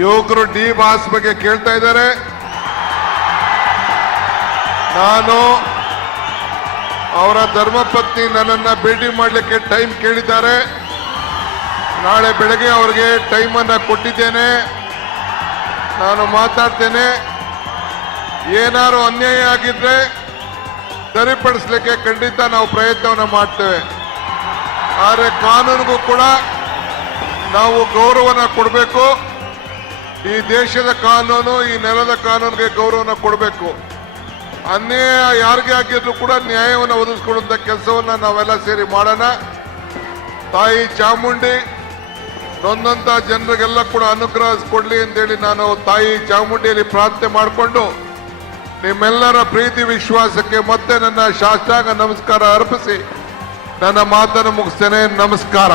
ಯುವಕರು D boss ಬಗ್ಗೆ ಕೇಳ್ತಾ ಇದ್ದಾರೆ. ನಾನು ಅವರ ಧರ್ಮಪತ್ನಿ ನನ್ನನ್ನ ಭೇಟಿ ಮಾಡಲಿಕ್ಕೆ ಟೈಮ್ ಕೇಳಿದ್ದಾರೆ. ನಾಳೆ ಬೆಳಗ್ಗೆ ಅವರಿಗೆ ಟೈಮ್ ಅನ್ನ ಕೊಟ್ಟಿದ್ದೇನೆ. ನಾನು ಮಾತಾಡ್ತೇನೆ. ಏನಾದ್ರು ಅನ್ಯಾಯ ಆಗಿದ್ರೆ ಸರಿಪಡಿಸಲಿಕ್ಕೆ ಖಂಡಿತ ನಾವು ಪ್ರಯತ್ನವನ್ನು ಮಾಡ್ತೇವೆ. ಆದರೆ ಕಾನೂನಿಗೂ ಕೂಡ ನಾವು ಗೌರವನ ಕೊಡಬೇಕು. ಈ ದೇಶದ ಕಾನೂನು, ಈ ನೆಲದ ಕಾನೂನಿಗೆ ಗೌರವನ ಕೊಡಬೇಕು. ಅನ್ಯಾಯ ಯಾರಿಗೆ ಆಗಿದ್ರು ಕೂಡ ನ್ಯಾಯವನ್ನು ಒದಗಿಸಿಕೊಡುವಂತ ಕೆಲಸವನ್ನ ನಾವೆಲ್ಲ ಸೇರಿ ಮಾಡೋಣ. ತಾಯಿ ಚಾಮುಂಡಿ ನೊಂದಂತ ಜನರಿಗೆಲ್ಲ ಕೂಡ ಅನುಗ್ರಹ ಕೊಡ್ಲಿ ಅಂತೇಳಿ ನಾನು ತಾಯಿ ಚಾಮುಂಡಿಯಲ್ಲಿ ಪ್ರಾರ್ಥನೆ ಮಾಡಿಕೊಂಡು ನಿಮ್ಮೆಲ್ಲರ ಪ್ರೀತಿ ವಿಶ್ವಾಸಕ್ಕೆ ಮತ್ತೆ ನನ್ನ ಸಾಷ್ಟಾಂಗ ನಮಸ್ಕಾರ ಅರ್ಪಿಸಿ ನನ್ನ ಮಾತನ್ನು ಮುಗಿಸ್ತೇನೆ. ನಮಸ್ಕಾರ.